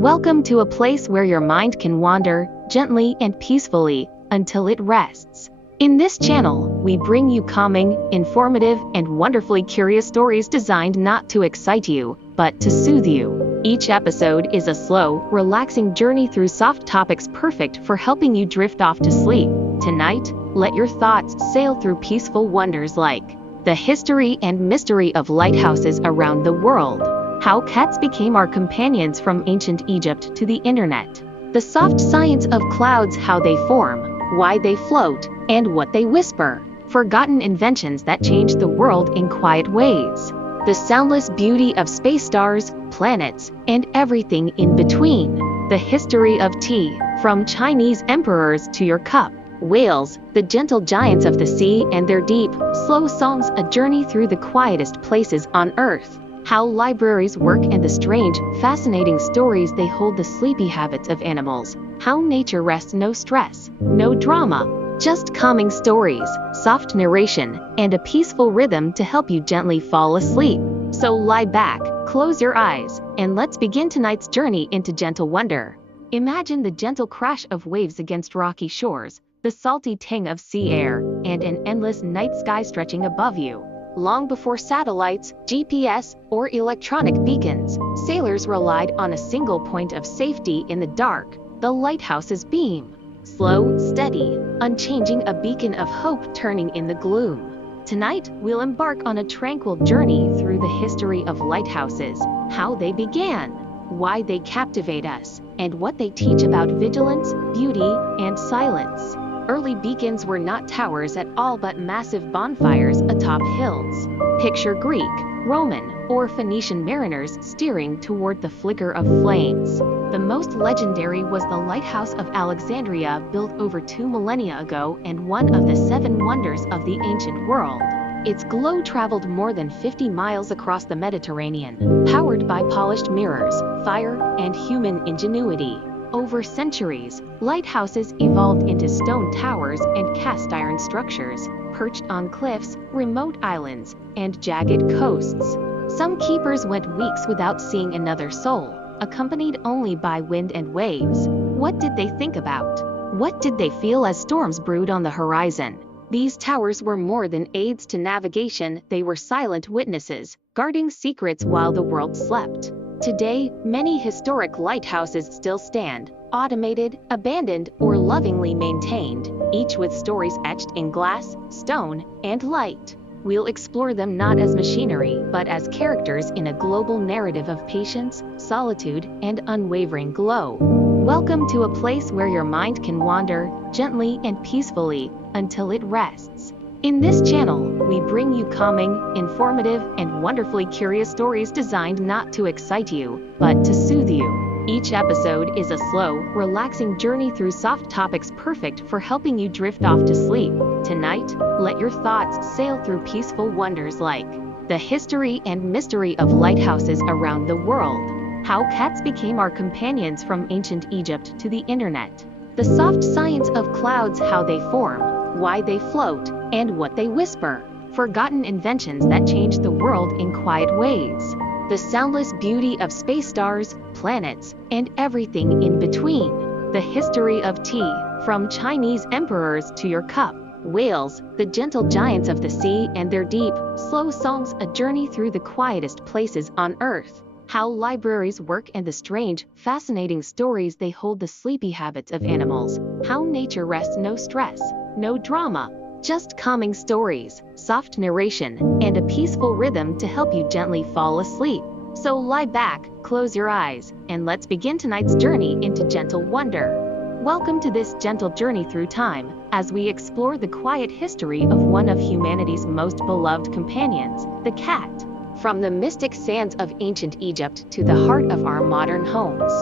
Welcome to a place where your mind can wander gently and peacefully until it rests. In this channel, we bring you calming, informative, and wonderfully curious stories designed not to excite you, but to soothe you. Each episode is a slow, relaxing journey through soft topics perfect for helping you drift off to sleep. Tonight, let your thoughts sail through peaceful wonders like the history and mystery of lighthouses around the world, how cats became our companions from ancient Egypt to the internet, the soft science of clouds, how they form, why they float, and what they whisper, forgotten inventions that changed the world in quiet ways, the soundless beauty of space stars, planets, and everything in between, the history of tea, from Chinese emperors to your cup, whales, the gentle giants of the sea and their deep, slow songs, a journey through the quietest places on Earth, how libraries work and the strange, fascinating stories they hold, the sleepy habits of animals, how nature rests, no stress, no drama, just calming stories, soft narration, and a peaceful rhythm to help you gently fall asleep. So lie back, close your eyes, and let's begin tonight's journey into gentle wonder. Imagine the gentle crash of waves against rocky shores, the salty tang of sea air, and an endless night sky stretching above you. Long before satellites, GPS, or electronic beacons, sailors relied on a single point of safety in the dark, the lighthouse's beam. Slow, steady, unchanging, a beacon of hope turning in the gloom. Tonight, we'll embark on a tranquil journey through the history of lighthouses, how they began, why they captivate us, and what they teach about vigilance, beauty, and silence. Early beacons were not towers at all but massive bonfires atop hills. Picture Greek, Roman, or Phoenician mariners steering toward the flicker of flames. The most legendary was the Lighthouse of Alexandria, built over 2 millennia ago and one of the 7 wonders of the ancient world. Its glow traveled more than 50 miles across the Mediterranean, powered by polished mirrors, fire, and human ingenuity. Over centuries, lighthouses evolved into stone towers and cast iron structures, perched on cliffs, remote islands, and jagged coasts. Some keepers went weeks without seeing another soul, accompanied only by wind and waves. What did they think about? What did they feel as storms brewed on the horizon? These towers were more than aids to navigation, they were silent witnesses, guarding secrets while the world slept. Today, many historic lighthouses still stand, automated, abandoned, or lovingly maintained, each with stories etched in glass, stone, and light. We'll explore them not as machinery, but as characters in a global narrative of patience, solitude, and unwavering glow. Welcome to a place where your mind can wander gently and peacefully until it rests. In this channel, we bring you calming, informative, and wonderfully curious stories designed not to excite you, but to soothe you. Each episode is a slow, relaxing journey through soft topics perfect for helping you drift off to sleep. Tonight, let your thoughts sail through peaceful wonders like the history and mystery of lighthouses around the world, how cats became our companions from ancient Egypt to the internet, the soft science of clouds, how they form, why they float, and what they whisper, forgotten inventions that changed the world in quiet ways, the soundless beauty of space stars, planets, and everything in between, the history of tea, from Chinese emperors to your cup, whales, the gentle giants of the sea and their deep, slow songs, a journey through the quietest places on Earth, how libraries work and the strange, fascinating stories they hold, the sleepy habits of animals, how nature rests, no stress, no drama, just calming stories, soft narration, and a peaceful rhythm to help you gently fall asleep. So lie back, close your eyes, and let's begin tonight's journey into gentle wonder. Welcome to this gentle journey through time, as we explore the quiet history of one of humanity's most beloved companions, the cat. From the mystic sands of ancient Egypt to the heart of our modern homes,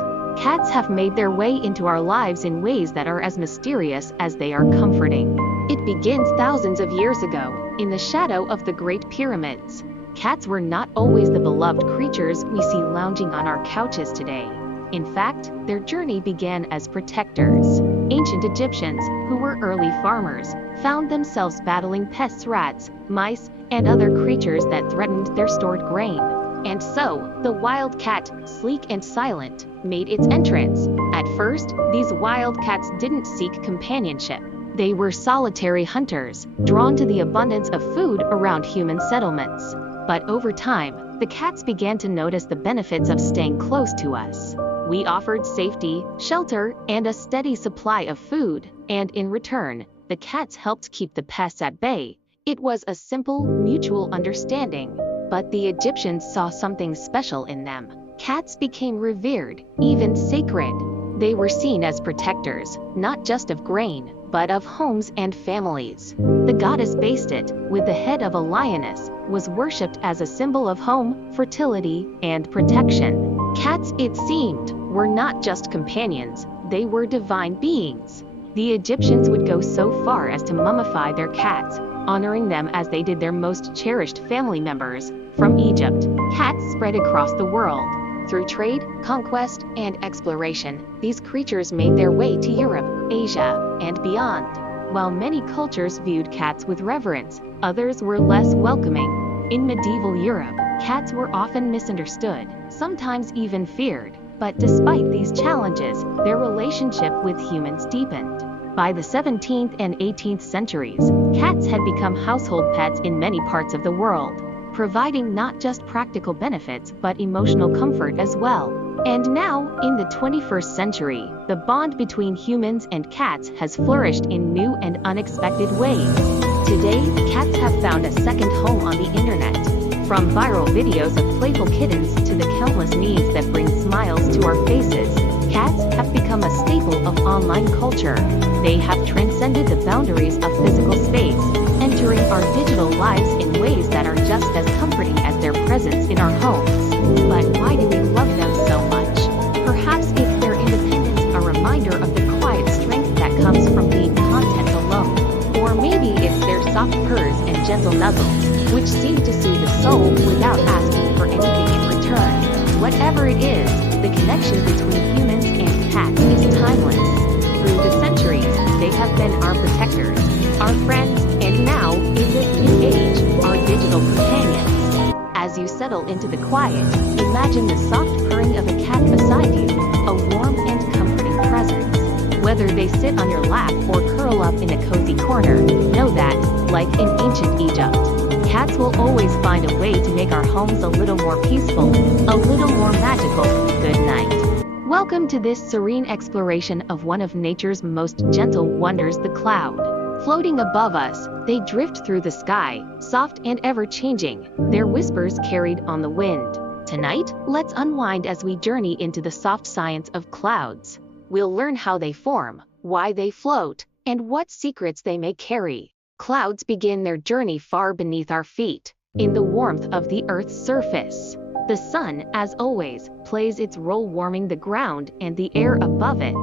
cats have made their way into our lives in ways that are as mysterious as they are comforting. It begins thousands of years ago, in the shadow of the Great Pyramids. Cats were not always the beloved creatures we see lounging on our couches today. In fact, their journey began as protectors. Ancient Egyptians, who were early farmers, found themselves battling pests, rats, mice, and other creatures that threatened their stored grain. And so, the wild cat, sleek and silent, made its entrance. At first, these wild cats didn't seek companionship. They were solitary hunters, drawn to the abundance of food around human settlements. But over time, the cats began to notice the benefits of staying close to us. We offered safety, shelter, and a steady supply of food, and in return, the cats helped keep the pests at bay. It was a simple, mutual understanding. But the Egyptians saw something special in them. Cats became revered, even sacred. They were seen as protectors, not just of grain, but of homes and families. The goddess Bastet, with the head of a lioness, was worshipped as a symbol of home, fertility, and protection. Cats, it seemed, were not just companions, they were divine beings. The Egyptians would go so far as to mummify their cats, honoring them as they did their most cherished family members. From Egypt, cats spread across the world. Through trade, conquest, and exploration, these creatures made their way to Europe, Asia, and beyond. While many cultures viewed cats with reverence, others were less welcoming. In medieval Europe, cats were often misunderstood, sometimes even feared. But despite these challenges, their relationship with humans deepened. By the 17th and 18th centuries, cats had become household pets in many parts of the world, providing not just practical benefits but emotional comfort as well. And now, in the 21st century, the bond between humans and cats has flourished in new and unexpected ways. Today, cats have found a second home on the internet. From viral videos of playful kittens to the countless memes that bring smiles to our faces, cats have become a staple of online culture. They have transcended the boundaries of physical space, entering our digital lives in ways that are just as comforting as their presence in our homes. But why do we love them so much? Perhaps it's their independence, a reminder of the quiet strength that comes from being content alone. Or maybe it's their soft purrs and gentle nuzzles, which seem to soothe the soul without asking for anything in return. Whatever it is, the connection between humans and cats is timeless. Through the centuries, they have been our protectors, our friends, and now, in this new age, our digital companions. As you settle into the quiet, imagine the soft purring of a cat beside you, a warm and comforting presence. Whether they sit on your lap or curl up in a cozy corner, know that, like in ancient Egypt, cats will always find a way to make our homes a little more peaceful, a little more magical. Good night. Welcome to this serene exploration of one of nature's most gentle wonders, the cloud. Floating above us, they drift through the sky, soft and ever-changing, their whispers carried on the wind. Tonight, let's unwind as we journey into the soft science of clouds. We'll learn how they form, why they float, and what secrets they may carry. Clouds begin their journey far beneath our feet, in the warmth of the Earth's surface. The sun, as always, plays its role warming the ground and the air above it.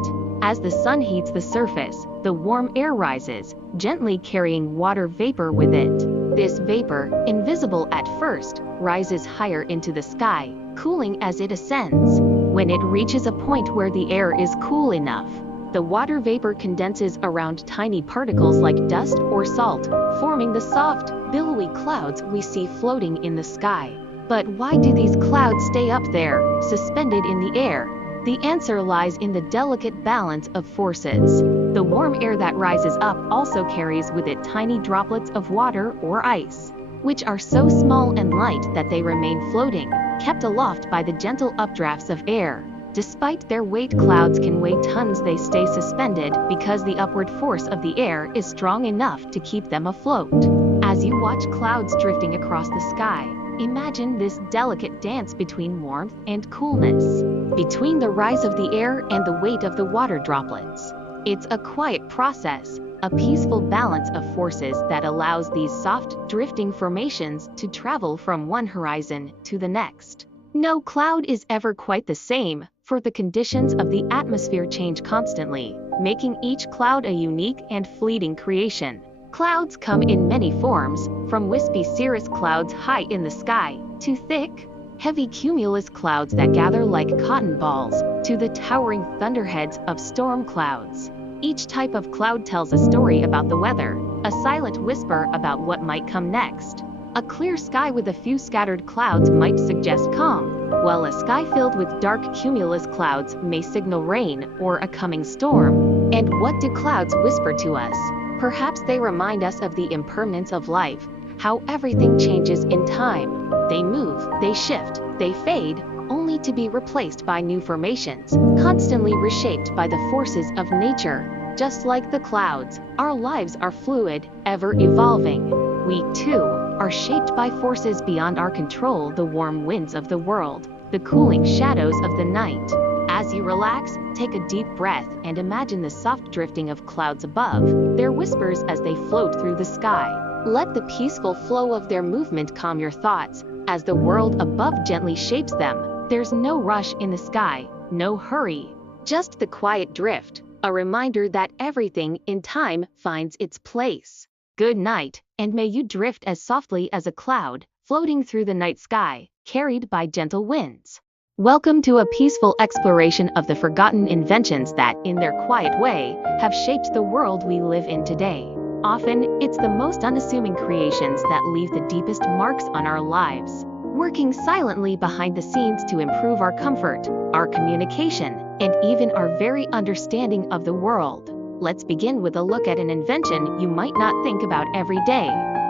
As the sun heats the surface, the warm air rises, gently carrying water vapor with it. This vapor, invisible at first, rises higher into the sky, cooling as it ascends. When it reaches a point where the air is cool enough, the water vapor condenses around tiny particles like dust or salt, forming the soft, billowy clouds we see floating in the sky. But why do these clouds stay up there, suspended in the air? The answer lies in the delicate balance of forces. The warm air that rises up also carries with it tiny droplets of water or ice, which are so small and light that they remain floating, kept aloft by the gentle updrafts of air. Despite their weight, clouds can weigh tons. They stay suspended because the upward force of the air is strong enough to keep them afloat. As you watch clouds drifting across the sky, imagine this delicate dance between warmth and coolness, between the rise of the air and the weight of the water droplets. It's a quiet process, a peaceful balance of forces that allows these soft, drifting formations to travel from one horizon to the next. No cloud is ever quite the same, for the conditions of the atmosphere change constantly, making each cloud a unique and fleeting creation. Clouds come in many forms, from wispy cirrus clouds high in the sky, to thick, heavy cumulus clouds that gather like cotton balls, to the towering thunderheads of storm clouds. Each type of cloud tells a story about the weather, a silent whisper about what might come next. A clear sky with a few scattered clouds might suggest calm, while a sky filled with dark cumulus clouds may signal rain or a coming storm. And what do clouds whisper to us? Perhaps they remind us of the impermanence of life, how everything changes in time. They move, they shift, they fade, only to be replaced by new formations, constantly reshaped by the forces of nature. Just like the clouds, our lives are fluid, ever evolving. We, too, are shaped by forces beyond our control, the warm winds of the world, the cooling shadows of the night. As you relax, take a deep breath and imagine the soft drifting of clouds above, their whispers as they float through the sky. Let the peaceful flow of their movement calm your thoughts, as the world above gently shapes them. There's no rush in the sky, no hurry, just the quiet drift, a reminder that everything in time finds its place. Good night, and may you drift as softly as a cloud, floating through the night sky, carried by gentle winds. Welcome to a peaceful exploration of the forgotten inventions that, in their quiet way, have shaped the world we live in today. Often, it's the most unassuming creations that leave the deepest marks on our lives, working silently behind the scenes to improve our comfort, our communication, and even our very understanding of the world. Let's begin with a look at an invention you might not think about every day,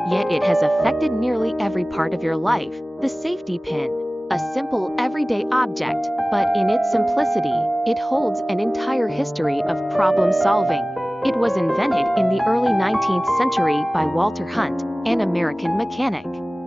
yet it has affected nearly every part of your life: the safety pin. A simple, everyday object, but in its simplicity, it holds an entire history of problem solving. It was invented in the early 19th century by Walter Hunt, an American mechanic.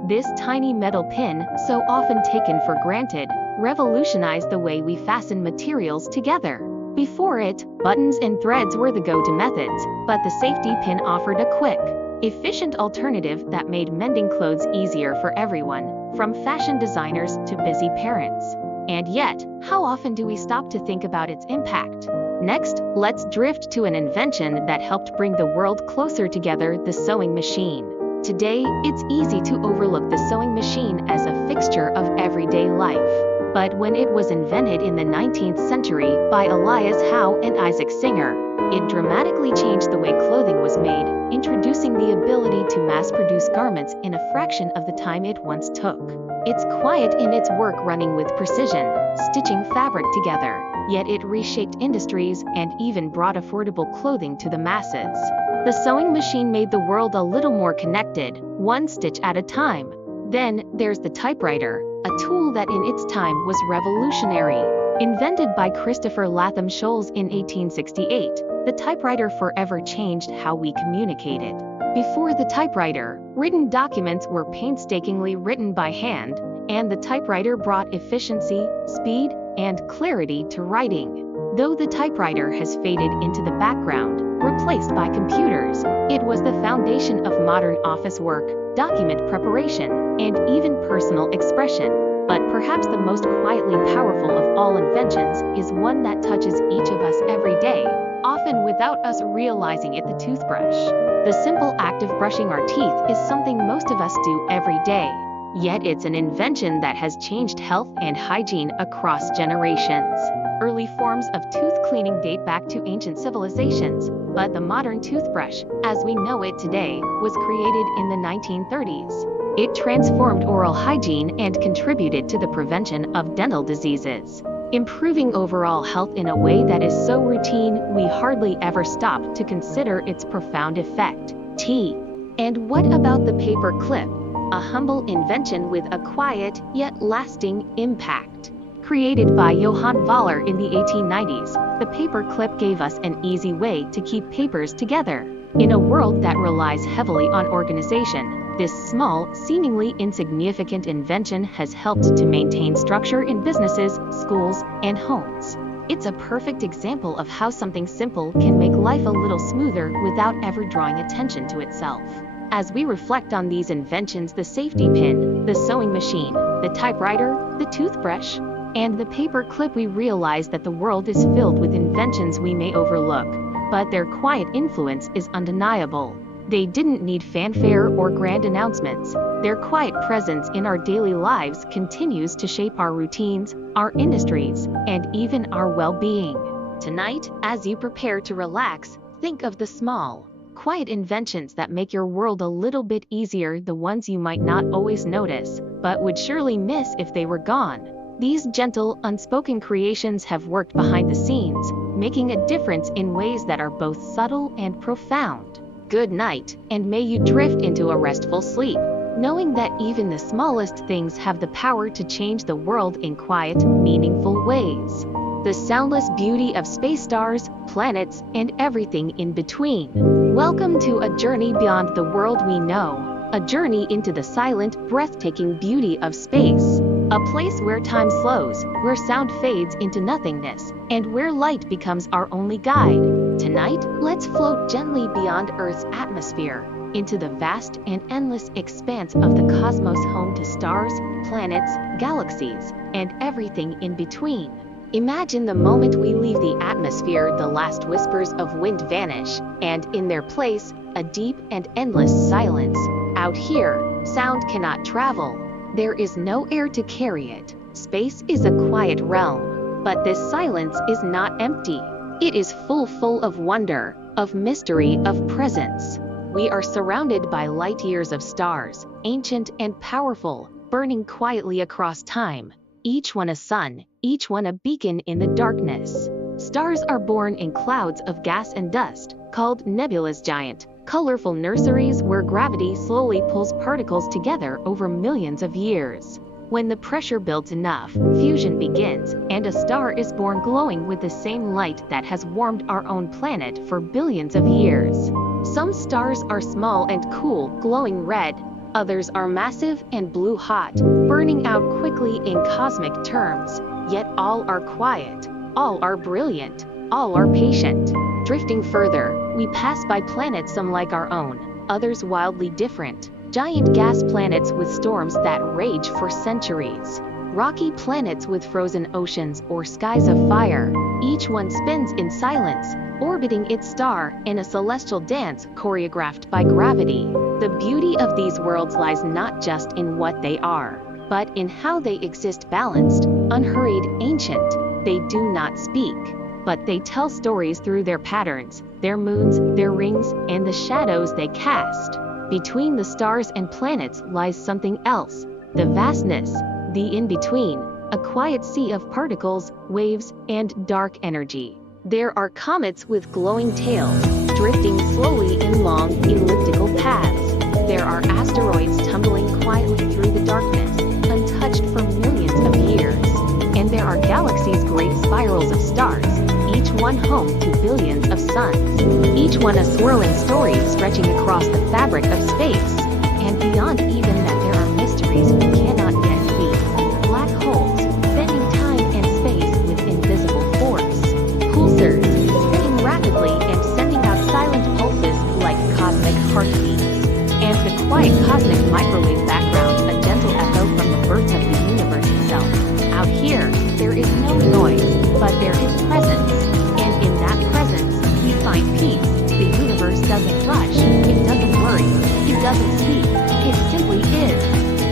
This tiny metal pin, so often taken for granted, revolutionized the way we fasten materials together. Before it, buttons and threads were the go-to methods, but the safety pin offered a quick, efficient alternative that made mending clothes easier for everyone, from fashion designers to busy parents. And yet, how often do we stop to think about its impact? Next, let's drift to an invention that helped bring the world closer together: the sewing machine. Today, it's easy to overlook the sewing machine as a fixture of everyday life. But when it was invented in the 19th century by Elias Howe and Isaac Singer, it dramatically changed the way clothing was made, introducing the ability to mass-produce garments in a fraction of the time it once took. It's quiet in its work, running with precision, stitching fabric together, yet it reshaped industries and even brought affordable clothing to the masses. The sewing machine made the world a little more connected, one stitch at a time. Then, there's the typewriter, a tool that in its time was revolutionary. Invented by Christopher Latham Scholes in 1868, the typewriter forever changed how we communicated. Before the typewriter, written documents were painstakingly written by hand, and the typewriter brought efficiency, speed, and clarity to writing. Though the typewriter has faded into the background, replaced by computers, it was the foundation of modern office work, document preparation, and even personal expression. But perhaps the most quietly powerful of all inventions is one that touches each of us every day, often without us realizing it: the toothbrush. The simple act of brushing our teeth is something most of us do every day. Yet it's an invention that has changed health and hygiene across generations. Early forms of tooth cleaning date back to ancient civilizations, but the modern toothbrush, as we know it today, was created in the 1930s. It transformed oral hygiene and contributed to the prevention of dental diseases, improving overall health in a way that is so routine we hardly ever stop to consider its profound effect. And what about the paper clip? A humble invention with a quiet yet lasting impact. Created by Johann Waller in the 1890s, the paper clip gave us an easy way to keep papers together. In a world that relies heavily on organization, this small, seemingly insignificant invention has helped to maintain structure in businesses, schools, and homes. It's a perfect example of how something simple can make life a little smoother without ever drawing attention to itself. As we reflect on these inventions: the safety pin, the sewing machine, the typewriter, the toothbrush, and the paper clip, we realize that the world is filled with inventions we may overlook, but their quiet influence is undeniable. They didn't need fanfare or grand announcements. Their quiet presence in our daily lives continues to shape our routines, our industries, and even our well-being. Tonight, as you prepare to relax, think of the small, quiet inventions that make your world a little bit easier, the ones you might not always notice, but would surely miss if they were gone. These gentle, unspoken creations have worked behind the scenes, making a difference in ways that are both subtle and profound. Good night, and may you drift into a restful sleep, knowing that even the smallest things have the power to change the world in quiet, meaningful ways. The soundless beauty of space, stars, planets, and everything in between. Welcome to a journey beyond the world we know, a journey into the silent, breathtaking beauty of space. A place where time slows, where sound fades into nothingness, and where light becomes our only guide. Tonight, let's float gently beyond Earth's atmosphere, into the vast and endless expanse of the cosmos, home to stars, planets, galaxies, and everything in between. Imagine the moment we leave the atmosphere, the last whispers of wind vanish, and in their place, a deep and endless silence. Out here, sound cannot travel. There is no air to carry it. Space is a quiet realm. But this silence is not empty. It is full of wonder, of mystery, of presence. We are surrounded by light years of stars, ancient and powerful, burning quietly across time. Each one a sun, each one a beacon in the darkness. Stars are born in clouds of gas and dust, called nebulas, giant, colorful nurseries where gravity slowly pulls particles together over millions of years. When the pressure builds enough, fusion begins, and a star is born glowing with the same light that has warmed our own planet for billions of years. Some stars are small and cool, glowing red. Others are massive and blue-hot, burning out quickly in cosmic terms. Yet all are quiet, all are brilliant, all are patient. Drifting further, we pass by planets, some like our own, others wildly different. Giant gas planets with storms that rage for centuries. Rocky planets with frozen oceans or skies of fire. Each one spins in silence, orbiting its star in a celestial dance choreographed by gravity. The beauty of these worlds lies not just in what they are, but in how they exist, balanced, unhurried, ancient. They do not speak, but they tell stories through their patterns, their moons, their rings, and the shadows they cast. Between the stars and planets lies something else, the vastness, the in-between, a quiet sea of particles, waves, and dark energy. There are comets with glowing tails, drifting slowly in long, elliptical paths. There are asteroids tumbling quietly through the darkness, untouched for millions of years. And there are galaxies, great spirals of stars, each one home to billions of suns. Each one a swirling story stretching across the fabric of space. And beyond even that, there are mysteries we cannot yet see. Black holes, bending time and space with invisible force. Pulsars, spinning rapidly and sending out silent pulses like cosmic heartbeats. And the quiet cosmic microwave background, a gentle echo from the birth of the universe itself. Out here, there is no noise, but there is presence. And in that presence, we find peace. The universe doesn't rush, it doesn't worry, it doesn't speak, it simply is.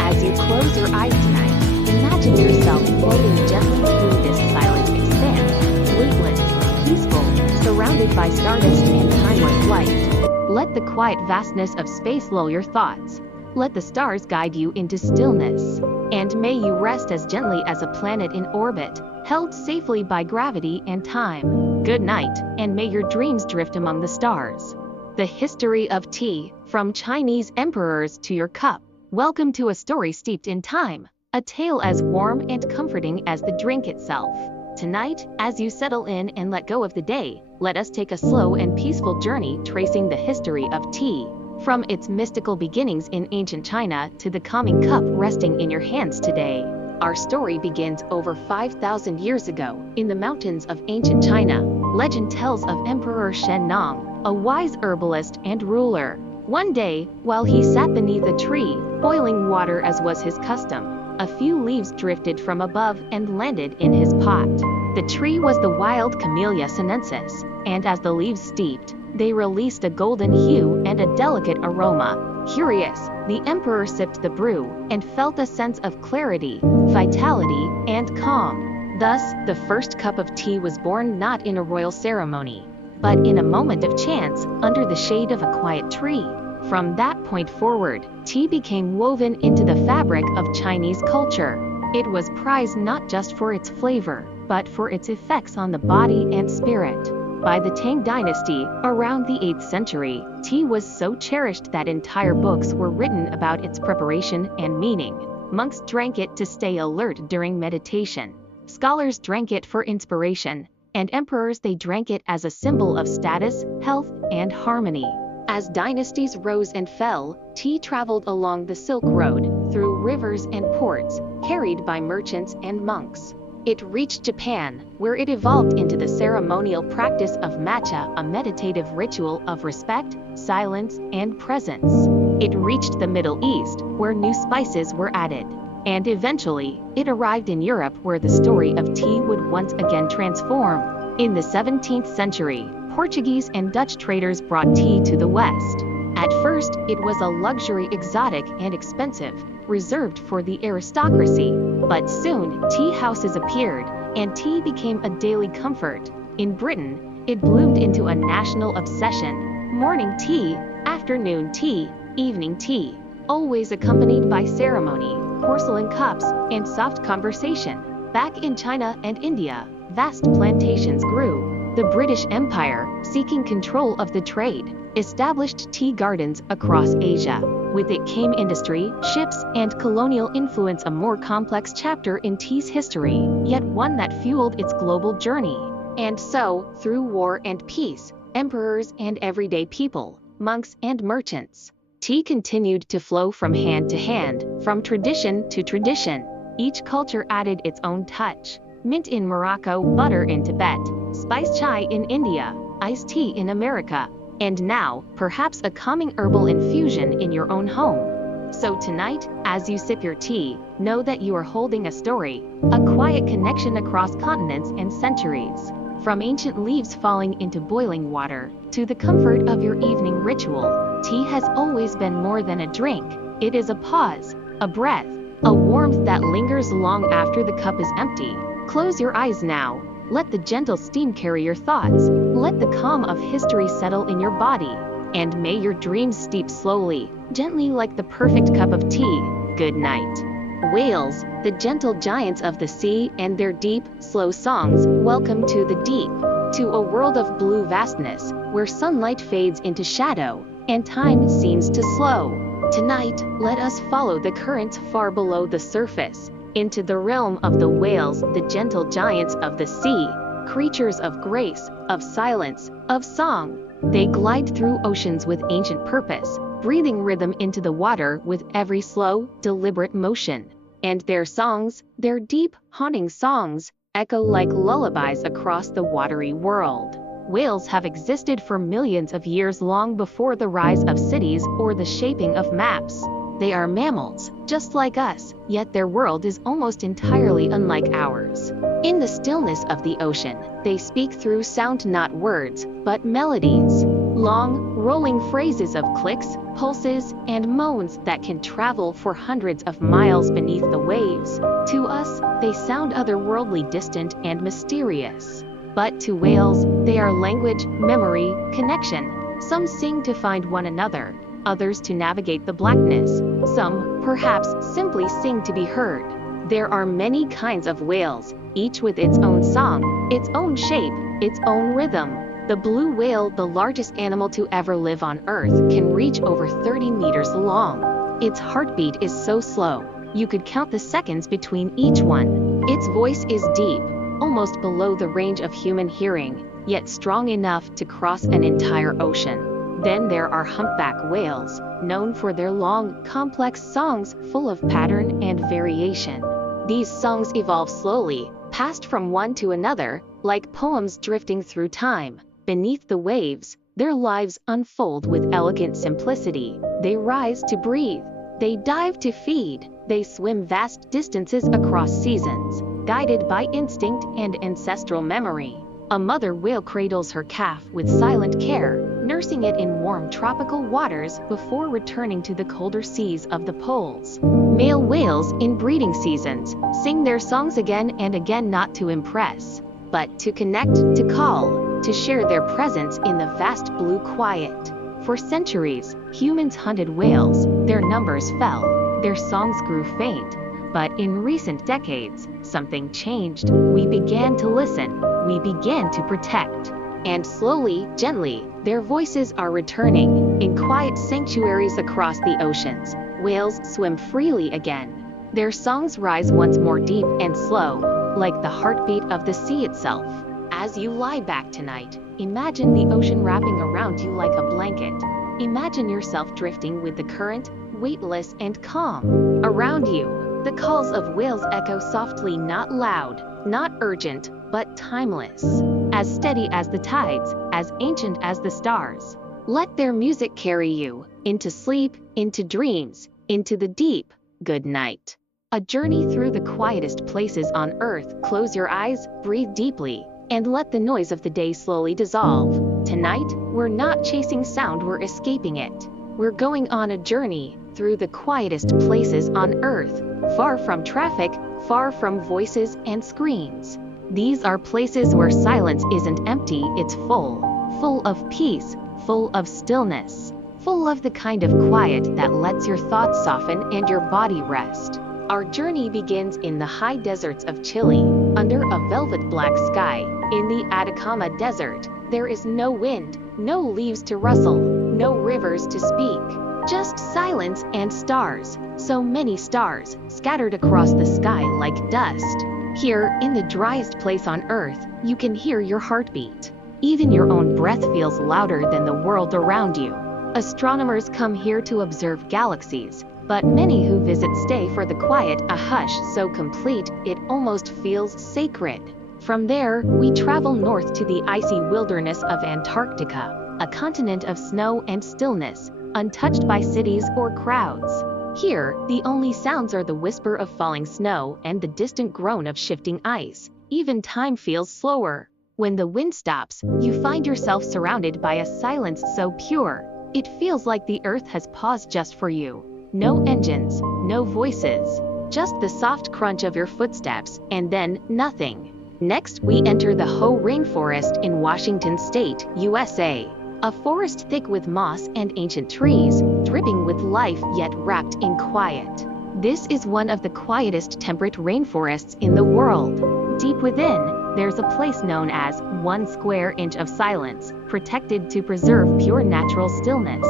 As you close your eyes tonight, imagine yourself floating gently through this silent expanse, weightless, peaceful, surrounded by stardust and timeless light. Let the quiet vastness of space lull your thoughts. Let the stars guide you into stillness. And may you rest as gently as a planet in orbit, held safely by gravity and time. Good night, and may your dreams drift among the stars. The history of tea, from Chinese emperors to your cup. Welcome to a story steeped in time, a tale as warm and comforting as the drink itself. Tonight, as you settle in and let go of the day, let us take a slow and peaceful journey tracing the history of tea. From its mystical beginnings in ancient China to the calming cup resting in your hands today. Our story begins over 5,000 years ago, in the mountains of ancient China. Legend tells of Emperor Shen Nong, a wise herbalist and ruler. One day, while he sat beneath a tree, boiling water as was his custom, a few leaves drifted from above and landed in his pot. The tree was the wild Camellia sinensis, and as the leaves steeped, they released a golden hue and a delicate aroma. Curious, the emperor sipped the brew and felt a sense of clarity, vitality, and calm. Thus, the first cup of tea was born, not in a royal ceremony, but in a moment of chance, under the shade of a quiet tree. From that point forward, tea became woven into the fabric of Chinese culture. It was prized not just for its flavor, but for its effects on the body and spirit. By the Tang dynasty, around the 8th century, tea was so cherished that entire books were written about its preparation and meaning. Monks drank it to stay alert during meditation. Scholars drank it for inspiration, and emperors they drank it as a symbol of status, health, and harmony. As dynasties rose and fell, tea traveled along the Silk Road, through rivers and ports, carried by merchants and monks. It reached Japan, where it evolved into the ceremonial practice of matcha, a meditative ritual of respect, silence, and presence. It reached the Middle East, where new spices were added. And eventually, it arrived in Europe, where the story of tea would once again transform. In the 17th century, Portuguese and Dutch traders brought tea to the West. At first, it was a luxury, exotic and expensive, reserved for the aristocracy. But soon, tea houses appeared, and tea became a daily comfort. In Britain, it bloomed into a national obsession. Morning tea, afternoon tea, evening tea, always accompanied by ceremony, porcelain cups, and soft conversation. Back in China and India, vast plantations grew. The British Empire, seeking control of the trade, established tea gardens across Asia. With it came industry, ships, and colonial influence, a more complex chapter in tea's history, yet one that fueled its global journey. And so, through war and peace, emperors and everyday people, monks and merchants, tea continued to flow from hand to hand, from tradition to tradition. Each culture added its own touch. Mint in Morocco, butter in Tibet, spiced chai in India, iced tea in America, and now, perhaps a calming herbal infusion in your own home. So tonight, as you sip your tea, know that you are holding a story, a quiet connection across continents and centuries. From ancient leaves falling into boiling water, to the comfort of your evening ritual, tea has always been more than a drink. It is a pause, a breath, a warmth that lingers long after the cup is empty. Close your eyes now. Let the gentle steam carry your thoughts. Let the calm of history settle in your body. And may your dreams steep slowly, gently like the perfect cup of tea. Good night. Whales, the gentle giants of the sea and their deep, slow songs, welcome to the deep. To a world of blue vastness, where sunlight fades into shadow, and time seems to slow. Tonight, let us follow the currents far below the surface, into the realm of the whales, the gentle giants of the sea, creatures of grace, of silence, of song. They glide through oceans with ancient purpose, breathing rhythm into the water with every slow, deliberate motion. And their songs, their deep, haunting songs, echo like lullabies across the watery world. Whales have existed for millions of years, long before the rise of cities or the shaping of maps. They are mammals, just like us, yet their world is almost entirely unlike ours. In the stillness of the ocean, they speak through sound, not words, but melodies. Long, rolling phrases of clicks, pulses, and moans that can travel for hundreds of miles beneath the waves. To us, they sound otherworldly, distant, and mysterious. But to whales, they are language, memory, connection. Some sing to find one another, others to navigate the blackness. Some, perhaps, simply sing to be heard. There are many kinds of whales, each with its own song, its own shape, its own rhythm. The blue whale, the largest animal to ever live on Earth, can reach over 30 meters long. Its heartbeat is so slow, you could count the seconds between each one. Its voice is deep, almost below the range of human hearing, yet strong enough to cross an entire ocean. Then there are humpback whales, known for their long, complex songs full of pattern and variation. These songs evolve slowly, passed from one to another, like poems drifting through time. Beneath the waves, their lives unfold with elegant simplicity. They rise to breathe. They dive to feed. They swim vast distances across seasons, guided by instinct and ancestral memory. A mother whale cradles her calf with silent care, nursing it in warm tropical waters before returning to the colder seas of the poles. Male whales, in breeding seasons, sing their songs again and again, not to impress, but to connect, to call, to share their presence in the vast blue quiet. For centuries, humans hunted whales, their numbers fell, their songs grew faint. But in recent decades, something changed. We began to listen, we began to protect. And slowly, gently, their voices are returning. In quiet sanctuaries across the oceans, whales swim freely again. Their songs rise once more deep and slow, like the heartbeat of the sea itself. As you lie back tonight, imagine the ocean wrapping around you like a blanket. Imagine yourself drifting with the current, weightless and calm. Around you, the calls of whales echo softly, not loud, not urgent, but timeless. As steady as the tides, as ancient as the stars. Let their music carry you into sleep, into dreams, into the deep. Good night. A journey through the quietest places on earth. Close your eyes, breathe deeply, and let the noise of the day slowly dissolve. Tonight, we're not chasing sound, we're escaping it. We're going on a journey through the quietest places on earth, far from traffic, far from voices and screens. These are places where silence isn't empty, it's full of peace, full of stillness, full of the kind of quiet that lets your thoughts soften and your body rest. Our journey begins in the high deserts of Chile, under a velvet black sky. In the Atacama Desert, there is no wind, no leaves to rustle, no rivers to speak, just silence and stars, so many stars, scattered across the sky like dust. Here, in the driest place on earth, you can hear your heartbeat. Even your own breath feels louder than the world around you. Astronomers come here to observe galaxies, but many who visit stay for the quiet, a hush so complete it almost feels sacred. From there, we travel north to the icy wilderness of Antarctica, a continent of snow and stillness, untouched by cities or crowds. Here, the only sounds are the whisper of falling snow and the distant groan of shifting ice. Even time feels slower. When the wind stops, you find yourself surrounded by a silence so pure, it feels like the earth has paused just for you. No engines, no voices, just the soft crunch of your footsteps, and then nothing. Next, we enter the Hoh Rainforest in Washington State, USA. A forest thick with moss and ancient trees, dripping with life yet wrapped in quiet. This is one of the quietest temperate rainforests in the world. Deep within, there's a place known as 1 square inch of silence, protected to preserve pure natural stillness.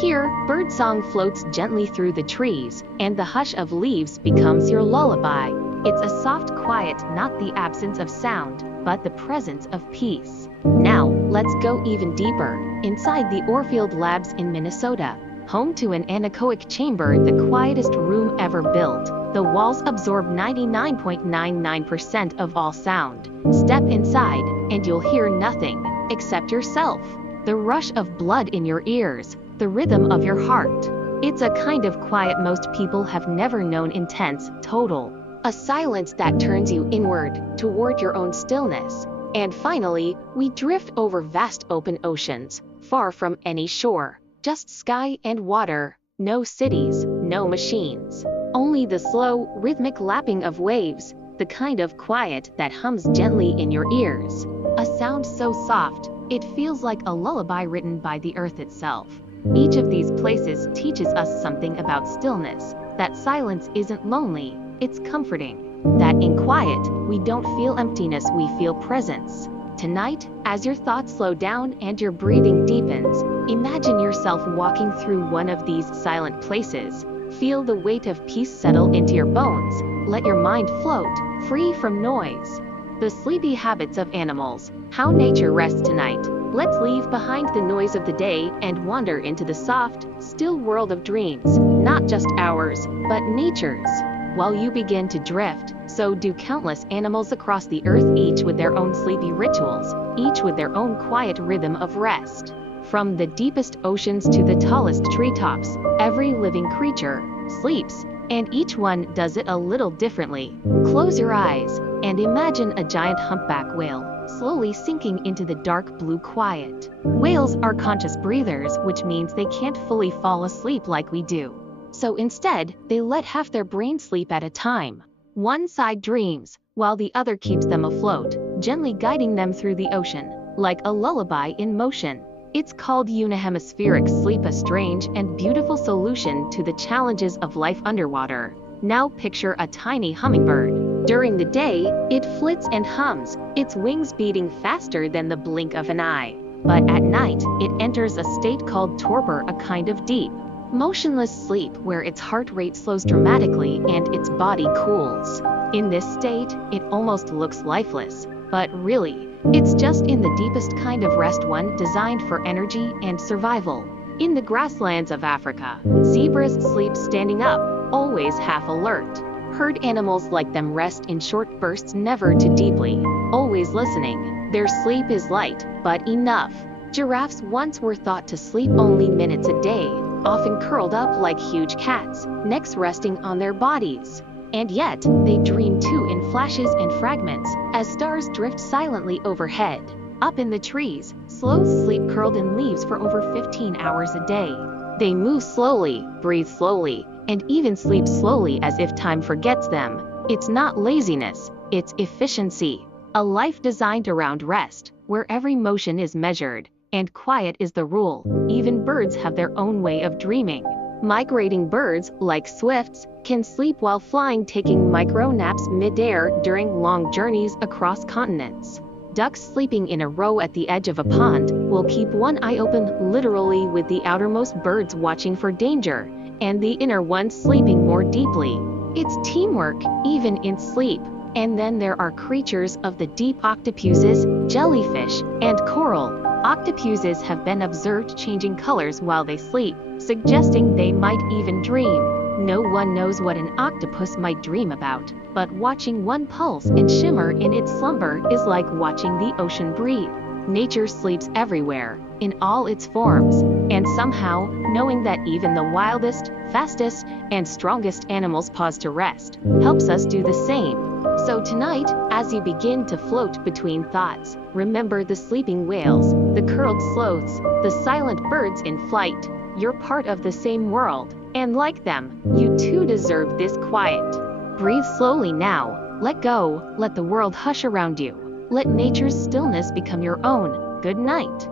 Here, birdsong floats gently through the trees, and the hush of leaves becomes your lullaby. It's a soft quiet, not the absence of sound, but the presence of peace. Now, let's go even deeper, inside the Orfield Labs in Minnesota. Home to an anechoic chamber, the quietest room ever built. The walls absorb 99.99% of all sound. Step inside, and you'll hear nothing, except yourself. The rush of blood in your ears, the rhythm of your heart. It's a kind of quiet most people have never known, intense, total. A silence that turns you inward, toward your own stillness. And finally, we drift over vast open oceans, far from any shore. Just sky and water, no cities, no machines. Only the slow, rhythmic lapping of waves, the kind of quiet that hums gently in your ears. A sound so soft, it feels like a lullaby written by the earth itself. Each of these places teaches us something about stillness, that silence isn't lonely, it's comforting. That in quiet, we don't feel emptiness, we feel presence. Tonight, as your thoughts slow down and your breathing deepens, imagine yourself walking through one of these silent places. Feel the weight of peace settle into your bones. Let your mind float, free from noise. The sleepy habits of animals, how nature rests tonight. Let's leave behind the noise of the day and wander into the soft, still world of dreams, not just ours, but nature's. While you begin to drift, so do countless animals across the earth, each with their own sleepy rituals, each with their own quiet rhythm of rest. From the deepest oceans to the tallest treetops, every living creature sleeps, and each one does it a little differently. Close your eyes, and imagine a giant humpback whale, slowly sinking into the dark blue quiet. Whales are conscious breathers, which means they can't fully fall asleep like we do. So instead, they let half their brain sleep at a time. One side dreams, while the other keeps them afloat, gently guiding them through the ocean. like a lullaby in motion. It's called unihemispheric sleep, a strange and beautiful solution to the challenges of life underwater. Now picture a tiny hummingbird. During the day, it flits and hums, its wings beating faster than the blink of an eye. But at night, it enters a state called torpor, a kind of deep, motionless sleep where its heart rate slows dramatically and its body cools. In this state, it almost looks lifeless, but really, it's just in the deepest kind of rest, one designed for energy and survival. In the grasslands of Africa, zebras sleep standing up, always half alert. Herd animals like them rest in short bursts, never too deeply, always listening. Their sleep is light, but enough. Giraffes once were thought to sleep only minutes a day, often curled up like huge cats, necks resting on their bodies. And yet, they dream too, in flashes and fragments, as stars drift silently overhead. Up in the trees, sloths sleep curled in leaves for over 15 hours a day. They move slowly, breathe slowly, and even sleep slowly as if time forgets them. It's not laziness, it's efficiency. A life designed around rest, where every motion is measured, and quiet is the rule. Even birds have their own way of dreaming. Migrating birds, like swifts, can sleep while flying, taking micro-naps mid-air during long journeys across continents. Ducks sleeping in a row at the edge of a pond will keep one eye open, literally, with the outermost birds watching for danger, and the inner ones sleeping more deeply. It's teamwork, even in sleep. And then there are creatures of the deep: octopuses, jellyfish, and coral. Octopuses have been observed changing colors while they sleep, suggesting they might even dream. No one knows what an octopus might dream about, but watching one pulse and shimmer in its slumber is like watching the ocean breathe. Nature sleeps everywhere, in all its forms, and somehow, knowing that even the wildest, fastest, and strongest animals pause to rest, helps us do the same. So tonight, as you begin to float between thoughts, remember the sleeping whales, the curled sloths, the silent birds in flight. You're part of the same world, and like them, you too deserve this quiet. Breathe slowly now, let go, let the world hush around you. Let nature's stillness become your own. Good night.